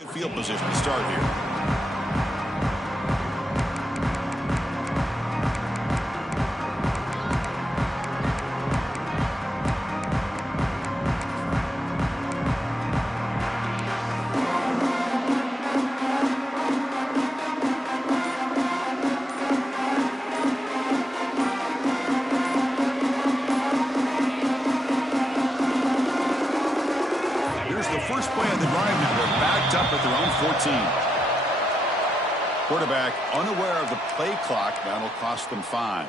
Good field position to start here. First play of the drive now. They're backed up at their own 14. Quarterback unaware of the play clock. That'll cost them 5.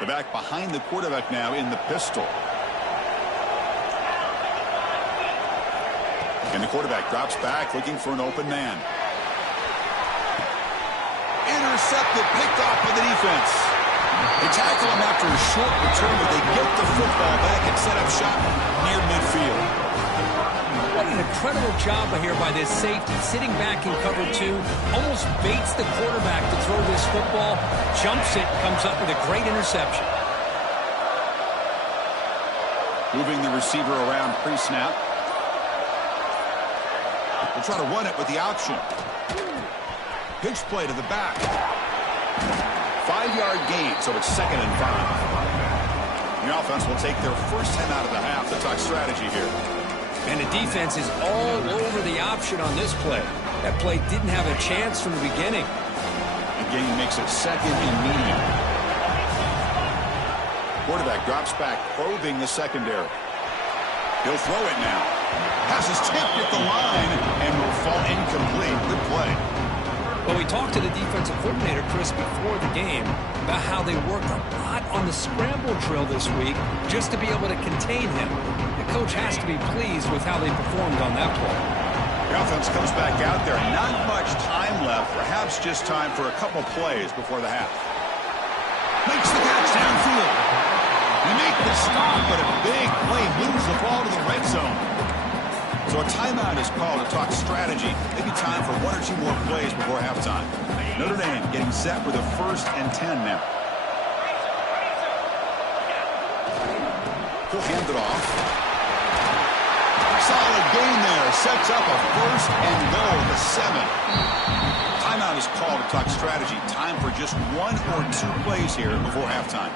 The back behind the quarterback now in the pistol. And the quarterback drops back looking for an open man. Intercepted, picked off by the defense. They tackle him after a short return, but they get the football back and set up shop near midfield. What an incredible job here by this safety, sitting back in cover 2, almost baits the quarterback to throw this football, jumps it, comes up with a great interception. Moving the receiver around pre-snap. They'll try to run it with the option. Pitch play to the back. 5-yard gain, so it's 2nd and 5. The offense will take their first time out of the half to talk strategy here. And the defense is all over the option on this play. That play didn't have a chance from the beginning. The gain makes it 2nd and medium. Quarterback drops back, probing the secondary. He'll throw it now. Pass is tipped at the line and will fall incomplete. Good play. Well, we talked to the defensive coordinator, Chris, before the game about how they worked a lot on the scramble drill this week just to be able to contain him. The coach has to be pleased with how they performed on that play. The offense comes back out there. Not much time left. Perhaps just time for a couple plays before the half. Makes the catch downfield. They make the stop, but a big play moves the ball to the red zone. So a timeout is called to talk strategy. Maybe time for 1 or 2 more plays before halftime. Notre Dame getting set with a 1st and 10 now. He'll hand it off. Solid gain there. Sets up a 1st and goal at the 7. Timeout is called to talk strategy. Time for just 1 or 2 plays here before halftime.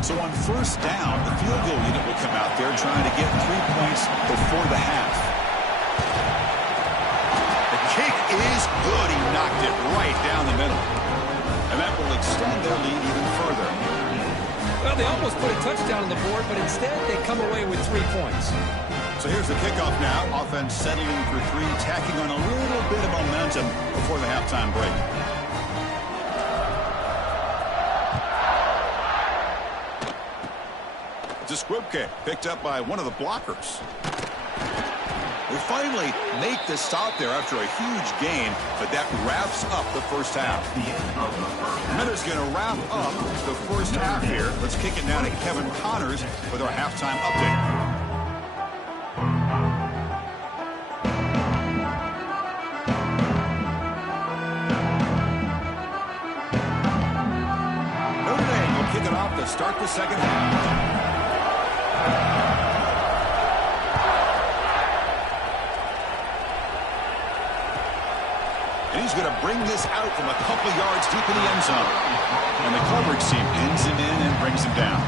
So on 1st down, the field goal unit will come out there trying to get 3 points before the half. The kick is good. He knocked it right down the middle. And that will extend their lead even further. Well, they almost put a touchdown on the board, but instead they come away with 3 points. So here's the kickoff now. Offense settling for 3, tacking on a little bit of momentum before the halftime break. It's a squib kick picked up by one of the blockers. They finally make the stop there after a huge gain, but that wraps up the first half. Minter's going to wrap up the first half here. Let's kick it down to Kevin Connors with our halftime update. Notre Dame will kick it off to start the second half. And he's going to bring this out from a couple yards deep in the end zone. And the coverage team ends him in and brings him down.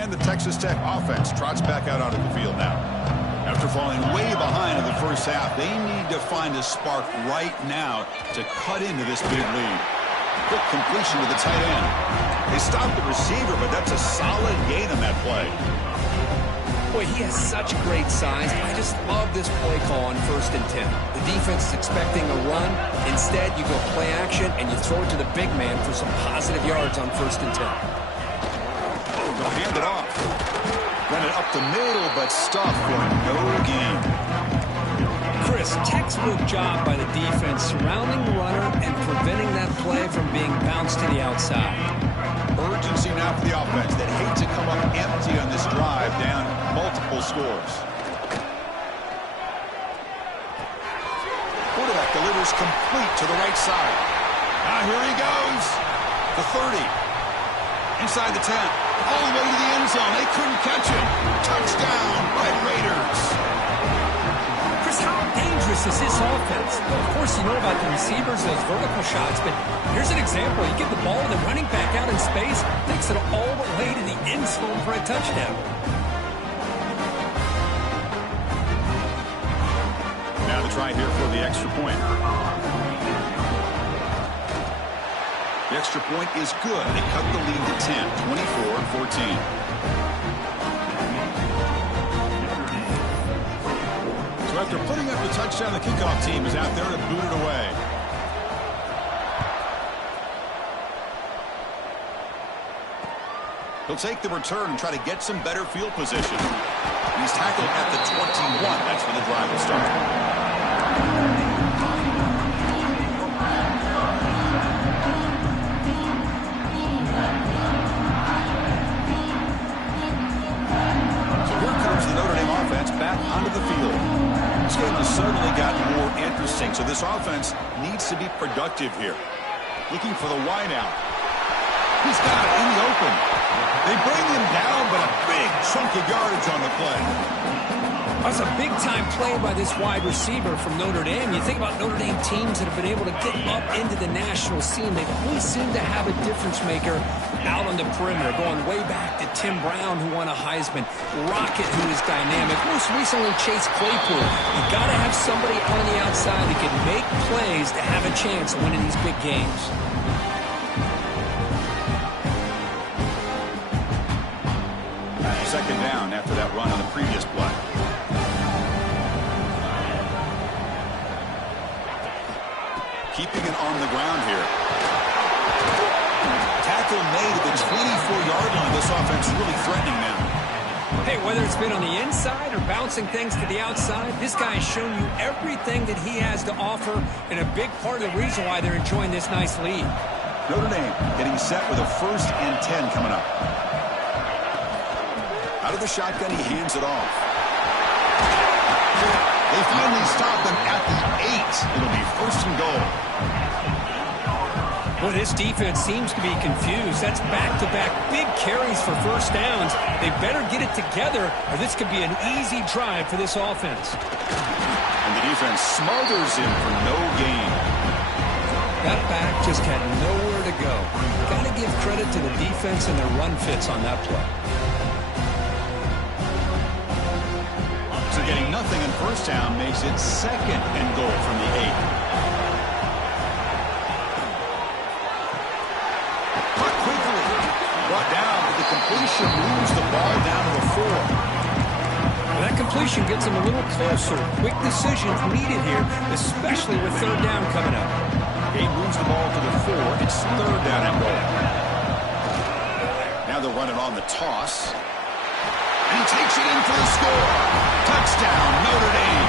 And the Texas Tech offense trots back out onto the field now. After falling way behind in the first half, they need to find a spark right now to cut into this big lead. Quick completion to the tight end. They stopped the receiver, but that's a solid gain on that play. Boy, he has such great size. I just love this play call on 1st and 10. The defense is expecting a run. Instead, you go play action, and you throw it to the big man for some positive yards on 1st and 10. They'll hand it off. Run it up the middle, but stuffed for no gain. Chris, Chris, textbook job by the defense surrounding the runner and preventing that play from being bounced to the outside. Urgency now for the offense that hate to come up empty on this drive, down multiple scores. Quarterback delivers complete to the right side. Now here he goes. The 30. Inside the 10. All the way to the end zone. They couldn't catch him. Touchdown, Red Raiders. Chris, how dangerous is this offense? Well, of course, you know about the receivers, those vertical shots, but here's an example. You get the ball to the running back out in space, takes it all the way to the end zone for a touchdown. Now the try here for the extra point. The extra point is good. They cut the lead to 10, 24-14. So after putting up the touchdown, the kickoff team is out there to boot it away. He'll take the return and try to get some better field position. He's tackled at the 21. That's where the drive will start. Notre Dame offense back onto the field. This game has certainly gotten more interesting, so this offense needs to be productive here. Looking for the wide out. He's got it in the open. They bring him down, but a big chunk of yardage on the play. That's a big-time play by this wide receiver from Notre Dame. You think about Notre Dame teams that have been able to get up into the national scene. They always seem to have a difference maker out on the perimeter, going way back to Tim Brown, who won a Heisman, Rocket, who is dynamic, most recently Chase Claypool. You got to have somebody out on the outside that can make plays to have a chance of winning these big games. Second down after that run on the previous play. Keeping it on the ground here. Tackle made at the 24-yard line. This offense really threatening now. Hey, whether it's been on the inside or bouncing things to the outside, this guy has shown you everything that he has to offer, and a big part of the reason why they're enjoying this nice lead. Notre Dame getting set with a 1st and 10 coming up. Out of the shotgun, he hands it off. They finally stop him at the 8. It'll be 1st and goal. Well, this defense seems to be confused. That's back-to-back big carries for first downs. They better get it together, or this could be an easy drive for this offense. And the defense smothers him for no gain. That back just had nowhere to go. Got to give credit to the defense and their run fits on that play. So getting nothing in first down makes it 2nd and goal from the 8. Caught quickly. Brought down, but the completion moves the ball down to the 4. Well, that completion gets them a little closer. Quick decisions needed here, especially with 3rd down coming up. He moves the ball to the 4. It's 3rd down and goal. Now they'll run it on the toss. And he takes it in for the score. Touchdown, Notre Dame.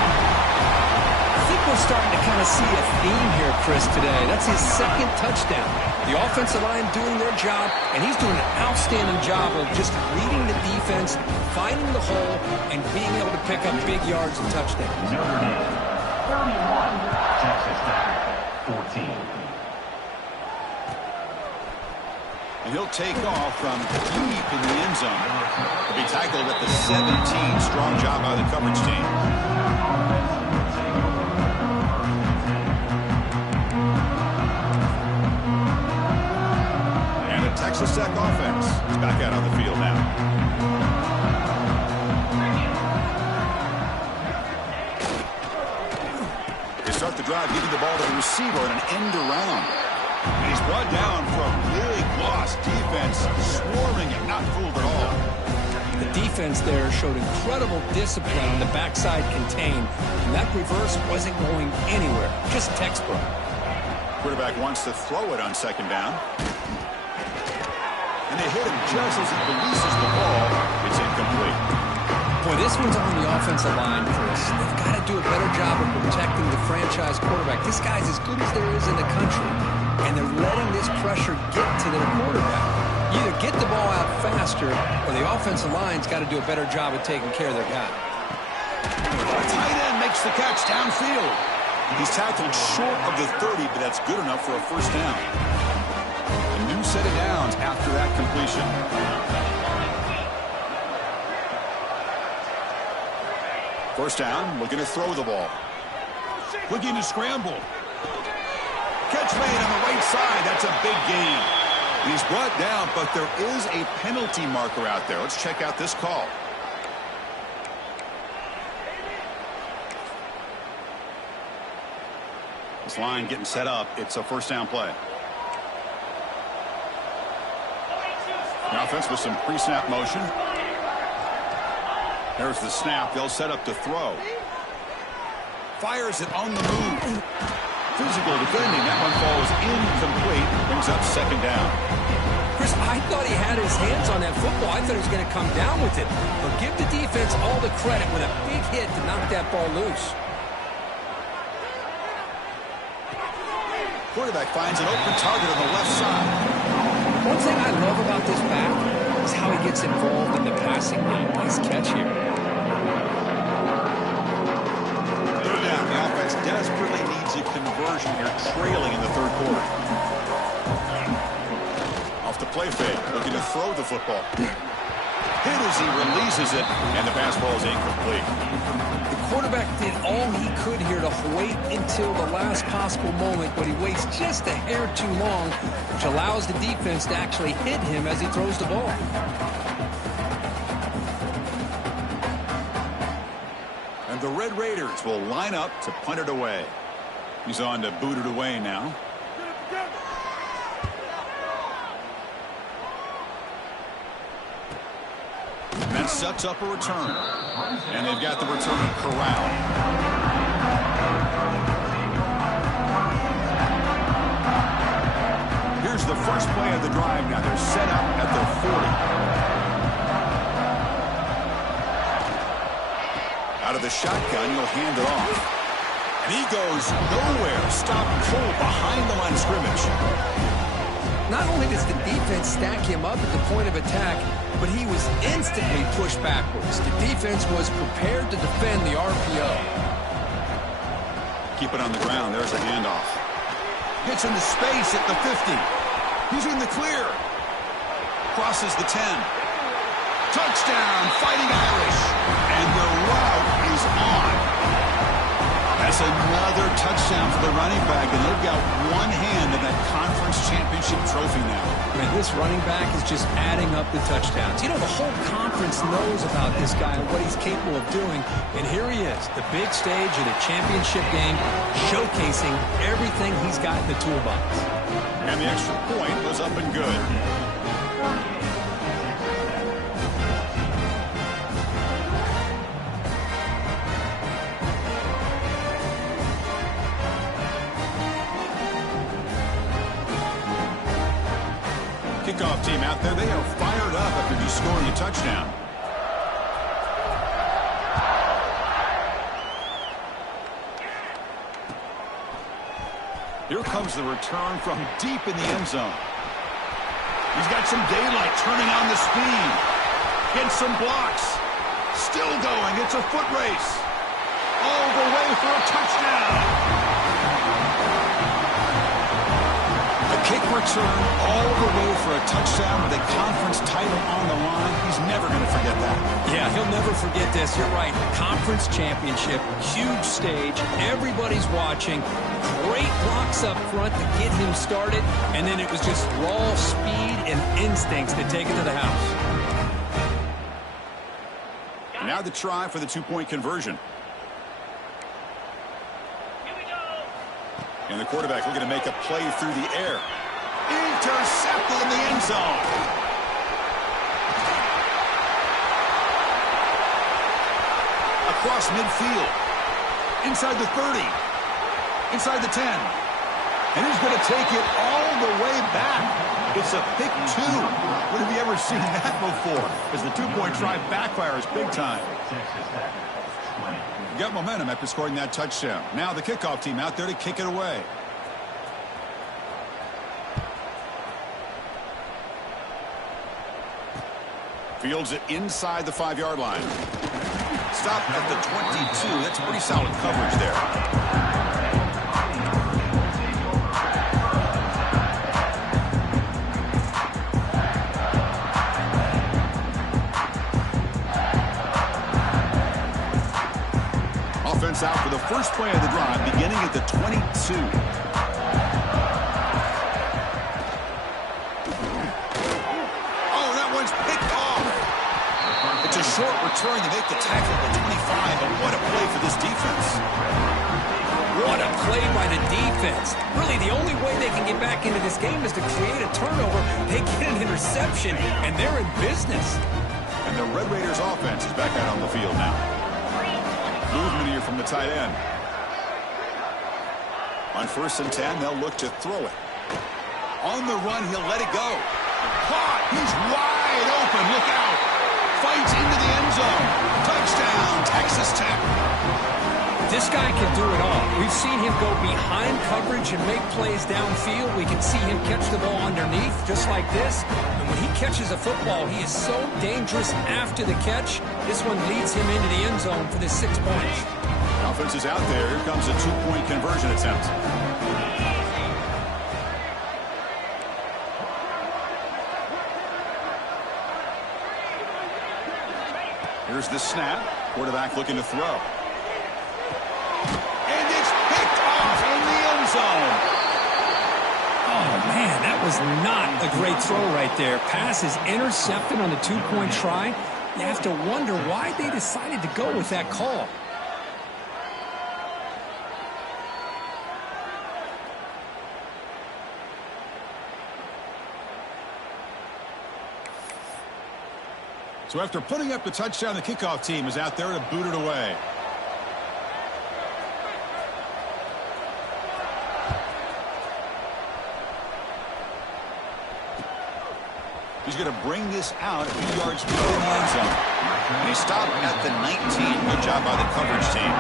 I think we're starting to kind of see a theme here, Chris, today. That's his 2nd touchdown. The offensive line doing their job, and he's doing an outstanding job of just reading the defense, finding the hole, and being able to pick up big yards and touchdowns. Notre Dame, 31, Texas Tech, 14. And he'll take off from deep in the end zone. He'll be tackled at the 17. Strong job by the coverage team. And the Texas Tech offense is back out on the field now. They start the drive, giving the ball to the receiver and an end around. And he's brought down for a big loss. Defense swarming and not fooled at all. The defense there showed incredible discipline on the backside contain, and that reverse wasn't going anywhere. Just textbook. Quarterback wants to throw it on 2nd down. And they hit him just as he releases the ball. It's incomplete. Boy, this one's on the offensive line, Chris. They've got to do a better job of protecting the franchise quarterback. This guy's as good as there is in the country, and they're letting this pressure get to their quarterback. You either get the ball out faster, or the offensive line's got to do a better job of taking care of their guy. The tight end makes the catch downfield. He's tackled short of the 30, but that's good enough for a first down. A new set of downs after that completion. First down, looking to throw the ball. Looking to scramble. Catch made on the right side. That's a big gain. He's brought down, but there is a penalty marker out there. Let's check out this call. This line getting set up. It's a first down play. The offense with some pre-snap motion. There's the snap. They'll set up to throw. Fires it on the move. Physical defending. That one falls incomplete. Brings up second down. Chris, I thought he had his hands on that football. I thought he was going to come down with it. But give the defense all the credit with a big hit to knock that ball loose. Quarterback finds an open target on the left side. One thing I love about this back is how he gets involved in the passing game. Nice catch here. Third down. The offense desperately needs a conversion here, trailing in the third quarter. Off the play fake, looking to throw the football. Hit as he releases it, and the pass ball is incomplete. The quarterback did all he could here to wait until the last possible moment, but he waits just a hair too long, which allows the defense to actually hit him as he throws the ball. And the Red Raiders will line up to punt it away. He's on to boot it away now. That sets up a return. And they've got the return corralled. Here's the first play of the drive now. They're set up at their 40. Out of the shotgun, he'll hand it off. And he goes nowhere. Stop cold behind the line of scrimmage. Not only does the defense stack him up at the point of attack, but he was instantly pushed backwards. The defense was prepared to defend the RPO. Keep it on the ground. There's a handoff. Gets into space at the 50. He's in the clear. Crosses the 10. Touchdown, Fighting Irish. And the route is on. That's another touchdown for the running back, and they've got one hand in that conference championship trophy now. Man, this running back is just adding up the touchdowns. You know, the whole conference knows about this guy and what he's capable of doing, and here he is, the big stage of the championship game, showcasing everything he's got in the toolbox. And the extra point was up and good. Kickoff team out there, they are fired up after just scoring a touchdown. Here comes the return from deep in the end zone. He's got some daylight, turning on the speed. Gets some blocks. Still going. It's a foot race. All the way for a touchdown. Kick return all the way for a touchdown with a conference title on the line. He's never going to forget that. Yeah, he'll never forget this. You're right. Conference championship, huge stage. Everybody's watching. Great blocks up front to get him started. And then it was just raw speed and instincts to take it to the house. Now the try for the two-point conversion. And the quarterback looking to make a play through the air. Intercepted in the end zone. Across midfield. Inside the 30. Inside the 10. And he's going to take it all the way back. It's a pick two. When have you ever seen that before? As the two-point try backfires big time. 20. Got momentum after scoring that touchdown. Now the kickoff team out there to kick it away. Fields it inside the 5-yard line. Stop at the 22. That's pretty solid coverage there. Offense out for the first play of the drive, beginning at the 22. Oh, that one's picked off. It's a short return to make the tackle at the 25, but what a play for this defense. What a play by the defense. Really, the only way they can get back into this game is to create a turnover. They get an interception, and they're in business. And the Red Raiders offense is back out on the field now. Movement here from the tight end. On 1st and 10, they'll look to throw it. On the run, he'll let it go. Caught. He's wide open. Look out. Fights into the end zone. Touchdown, Texas Tech. This guy can do it all. We've seen him go behind coverage and make plays downfield. We can see him catch the ball underneath, just like this. And when he catches a football, he is so dangerous after the catch. This one leads him into the end zone for this 6 points. Offense is out there. Here comes a 2-point conversion attempt. Here's the snap. Quarterback looking to throw. And it's picked off in the end zone. Oh, man, that was not a great throw right there. Pass is intercepted on the 2-point try. You have to wonder why they decided to go with that call. So after putting up the touchdown, the kickoff team is out there to boot it away. He's going to bring this out a few yards within the end zone. And he stopped at the 19. Good job by the coverage team.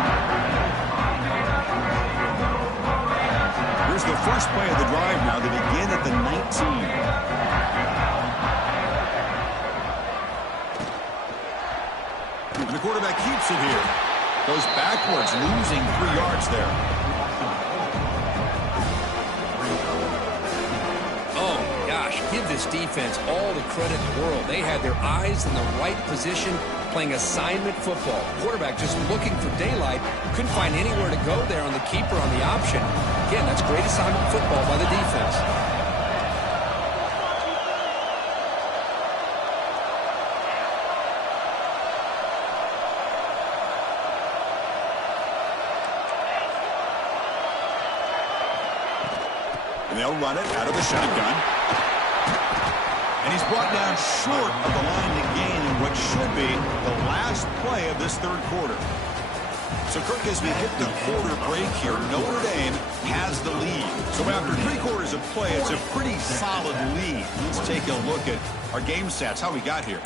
Here's the first play of the drive now. They begin at the 19. And the quarterback keeps it here. Goes backwards, losing 3 yards there. Oh, gosh, give this defense all the credit in the world. They had their eyes in the right position, playing assignment football. Quarterback just looking for daylight. Couldn't find anywhere to go there on the keeper on the option. Again, that's great assignment football by the defense. And they'll run it out of the shotgun. And he's brought down short of the line to gain in what should be the last play of this third quarter. So, Kirk, as we hit the quarter break here, Notre Dame has the lead. So after 3 quarters of play, it's a pretty solid lead. Let's take a look at our game stats, how we got here.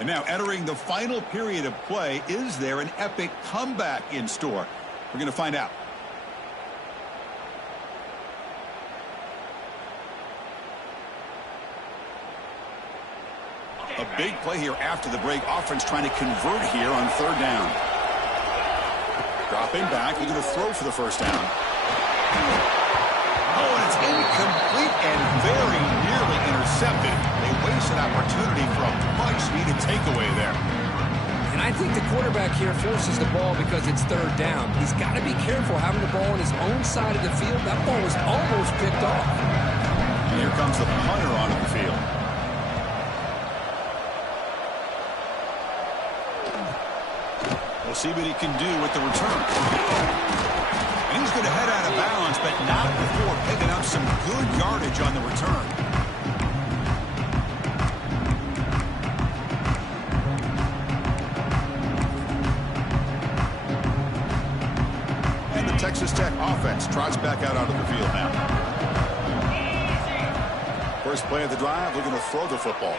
And now entering the final period of play, is there an epic comeback in store? We're going to find out. A big play here after the break. Offense trying to convert here on 3rd down. Dropping back, looking to throw for the first down. Oh, and it's incomplete and very nearly intercepted. They wasted opportunity for a much-needed takeaway there. And I think the quarterback here forces the ball because it's 3rd down. He's got to be careful having the ball on his own side of the field. That ball was almost picked off. And here comes the punter onto the field. We'll see what he can do with the return. And he's going to head out of bounds, but not before picking up some good yardage on the return. And the Texas Tech offense trots back out onto the field now. First play of the drive, looking to throw the football.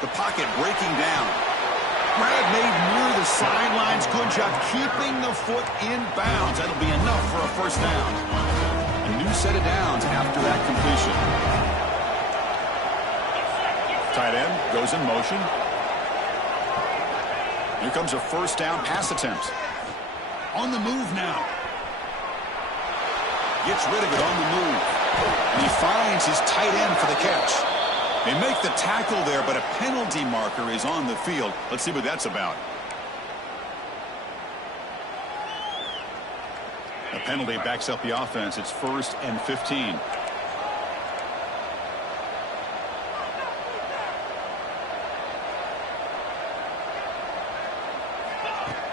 The pocket breaking down. Grab made near the sidelines. Good job keeping the foot in bounds. That'll be enough for a first down. A new set of downs after that completion. Tight end goes in motion. Here comes a first down pass attempt. On the move now. Gets rid of it on the move. And he finds his tight end for the catch. They make the tackle there, but a penalty marker is on the field. Let's see what that's about. The penalty backs up the offense. It's 1st and 15.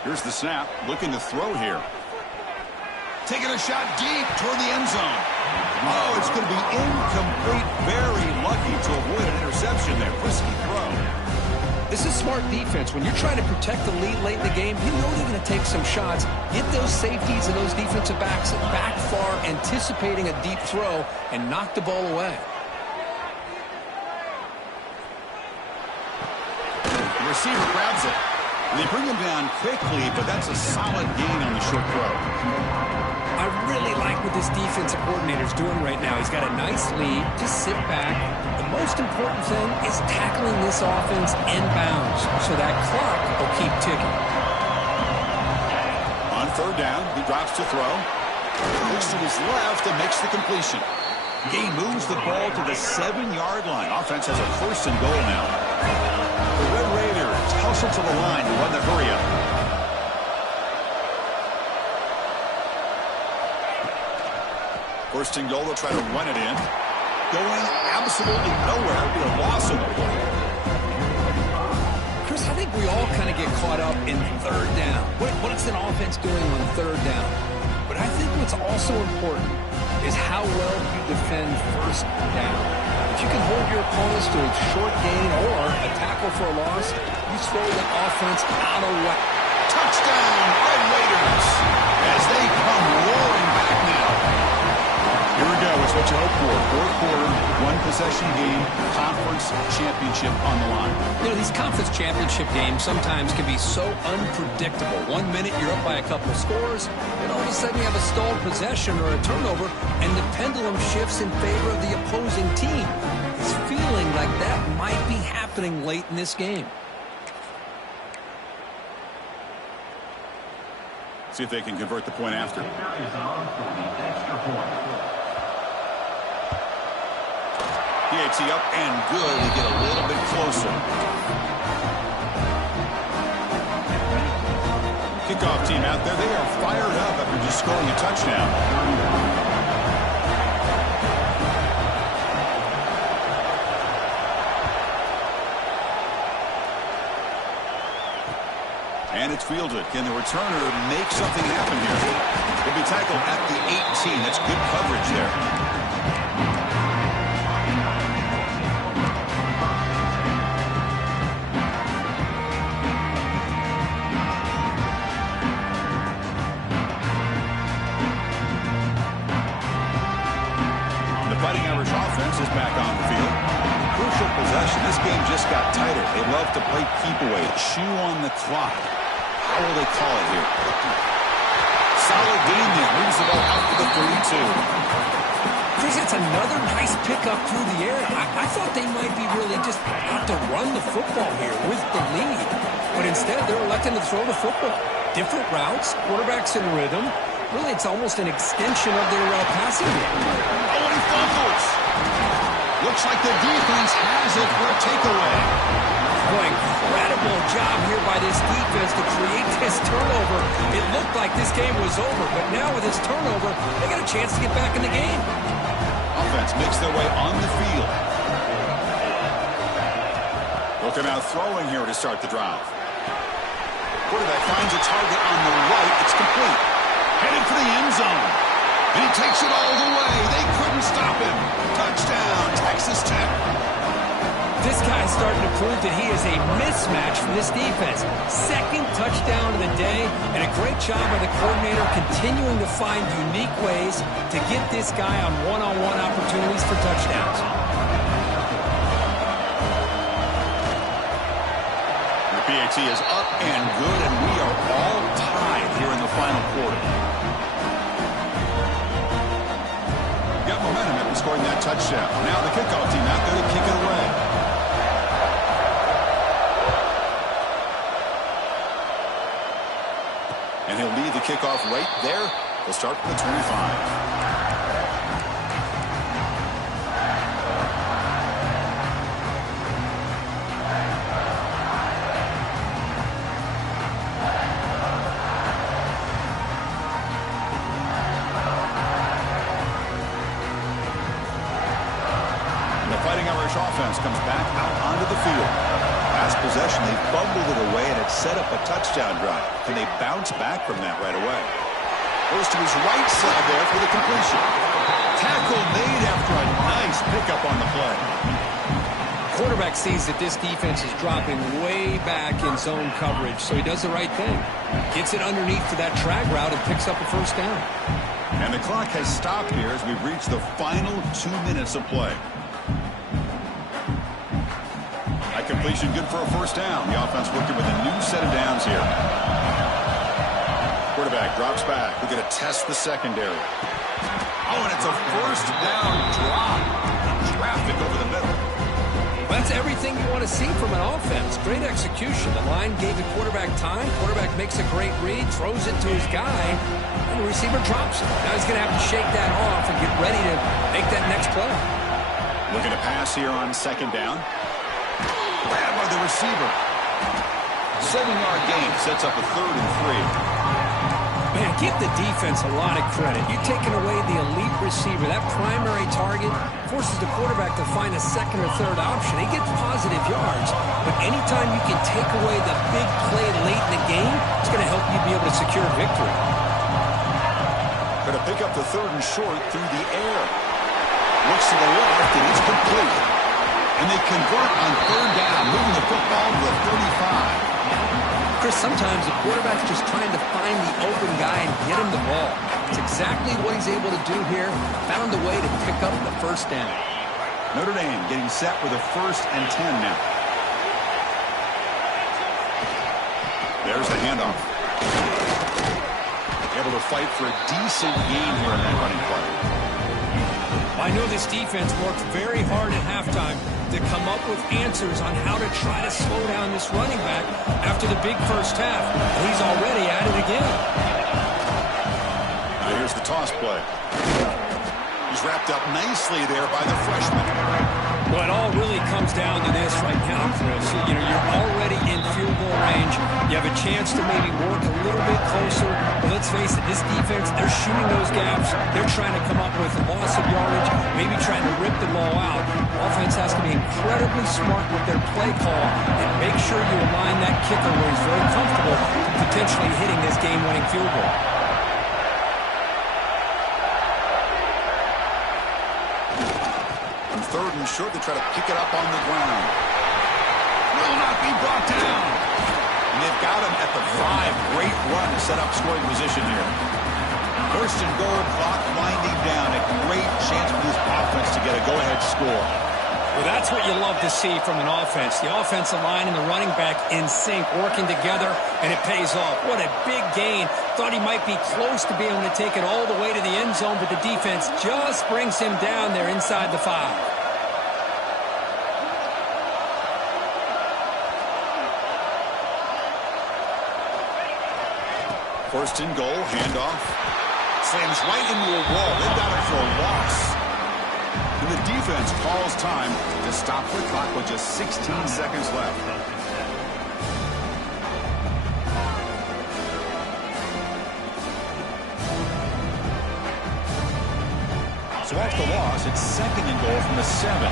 Here's the snap. Looking to throw here. Taking a shot deep toward the end zone. Oh, it's going to be incomplete. Very lucky to avoid an interception there. Risky throw. This is smart defense. When you're trying to protect the lead late in the game, you know they're going to take some shots. Get those safeties and those defensive backs back far, anticipating a deep throw, and knock the ball away. The receiver grabs it. They bring him down quickly, but that's a solid gain on the short throw. I really like what this defensive coordinator is doing right now. He's got a nice lead. Just sit back. The most important thing is tackling this offense in bounds so that clock will keep ticking. On 3rd down, he drops to throw. Looks to his left and makes the completion. He moves the ball to the 7-yard line. Offense has a 1st and goal now. The Red Raiders hustle to the line to run the hurry-up. 1st and goal, they'll try to run it in. Going absolutely nowhere. It'll be a loss of the ball. Chris, I think we all kind of get caught up in 3rd down. What's an offense doing on 3rd down? But I think what's also important is how well you defend 1st down. If you can hold your opponents to a short gain or a tackle for a loss, you throw the offense out of whack. Touchdown, Red Raiders, as they come roaring back now. Here we go. It's what you hope for. 4th quarter, 1-possession game, conference championship on the line. You know, these conference championship games sometimes can be so unpredictable. 1 minute you're up by a couple of scores, and all of a sudden you have a stalled possession or a turnover, and the pendulum shifts in favor of the opposing team. It's feeling like that might be happening late in this game. See if they can convert the point after. PAT up and good. We get a little bit closer. Kickoff team out there. They are fired up after just scoring a touchdown. And it's fielded. Can the returner make something happen here? He'll be tackled at the 18. That's good coverage there. Fighting Irish offense is back on the field. Crucial possession. This game just got tighter. They love to play keep away, chew on the clock. How will they call it here? Solid game there. Moves the ball out to the 32. Chris, it's another nice pickup through the air. I thought they might be really just out to run the football here with the lead. But instead, they're electing to throw the football. Different routes, quarterbacks in rhythm. Really, it's almost an extension of their passing game. Fumbles. Looks like the defense has it for a takeaway. Boy, incredible job here by this defense to create this turnover. It looked like this game was over, but now with this turnover, they got a chance to get back in the game. Offense makes their way on the field. Looking out throwing here to start the drive. Quarterback finds a target on the right. It's complete. Headed for the end zone. And he takes it all the way. They couldn't stop him. Touchdown, Texas Tech. This guy's starting to prove that he is a mismatch for this defense. 2nd touchdown of the day, and a great job by the coordinator continuing to find unique ways to get this guy on one-on-one opportunities for touchdowns. PAT is up and good, and we are all tied here in the final quarter. Got momentum after scoring that touchdown. Now the kickoff team out there to kick it away. And he'll lead the kickoff right there. They'll start from the 25. Offense comes back out onto the field. Last possession, they fumbled it away, and it set up a touchdown drive. Can they bounce back from that right away? Goes to his right side there for the completion. Tackle made after a nice pickup on the play. Quarterback sees that this defense is dropping way back in zone coverage, so he does the right thing. Gets it underneath to that drag route and picks up a first down. And the clock has stopped here as we've reached the final 2 minutes of play. Completion good for a first down. The offense working with a new set of downs here. Quarterback drops back. We're going to test the secondary. Oh, and it's a first down drop. Traffic over the middle. That's everything you want to see from an offense. Great execution. The line gave the quarterback time. Quarterback makes a great read, throws it to his guy, and the receiver drops it. Now he's going to have to shake that off and get ready to make that next play. Looking to pass here on second down. Grab by the receiver. 7-yard gain sets up a 3rd and 3. Man, give the defense a lot of credit. You've taken away the elite receiver. That primary target forces the quarterback to find a second or third option. He gets positive yards, but anytime you can take away the big play late in the game, it's going to help you be able to secure victory. Going to pick up the 3rd and short through the air. Looks to the left, and it's complete. And they convert on 3rd down, moving the football to the 35. Chris, sometimes the quarterback's just trying to find the open guy and get him the ball. It's exactly what he's able to do here. Found a way to pick up the first down. Notre Dame getting set with a 1st and 10 now. There's the handoff. Able to fight for a decent gain here in that running play. I know this defense worked very hard at halftime to come up with answers on how to try to slow down this running back after the big first half. And he's already at it again. Now here's the toss play. He's wrapped up nicely there by the freshman. Well, it all really comes down to this right now, Chris. You know, you're already in field goal range. You have a chance to maybe work a little bit closer. But let's face it, this defense, they're shooting those gaps. They're trying to come up with a loss of yardage, maybe trying to rip the ball out. Offense has to be incredibly smart with their play call and make sure you align that kicker where he's very comfortable potentially hitting this game-winning field goal. On 3rd and short, they try to pick it up on the ground. Will not be brought down. And they've got him at the 5. Great run to set up scoring position here. 1st and goal, clock winding down. A great chance for this offense to get a go-ahead score. Well, that's what you love to see from an offense. The offensive line and the running back in sync, working together, and it pays off. What a big gain. Thought he might be close to being able to take it all the way to the end zone, but the defense just brings him down there inside the 5. 1st and goal, handoff. Slams right into a wall. They've got it for a loss. And the defense calls time to stop the clock with just 16 seconds left. So off the loss, it's 2nd and goal from the 7.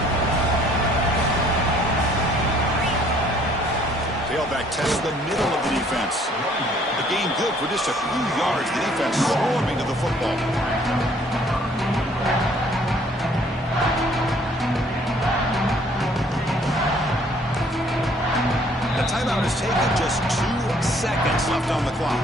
Tailback tests the middle of the defense. The gain good for just a few yards. The defense swarming to the football. The timeout is taken. Just 2 seconds left on the clock.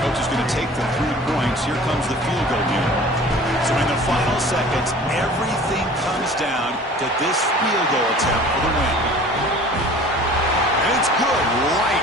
Coach is going to take the 3 points points. Here comes the field goal unit. So in the final seconds, everything comes down to this field goal attempt for the win. And it's good right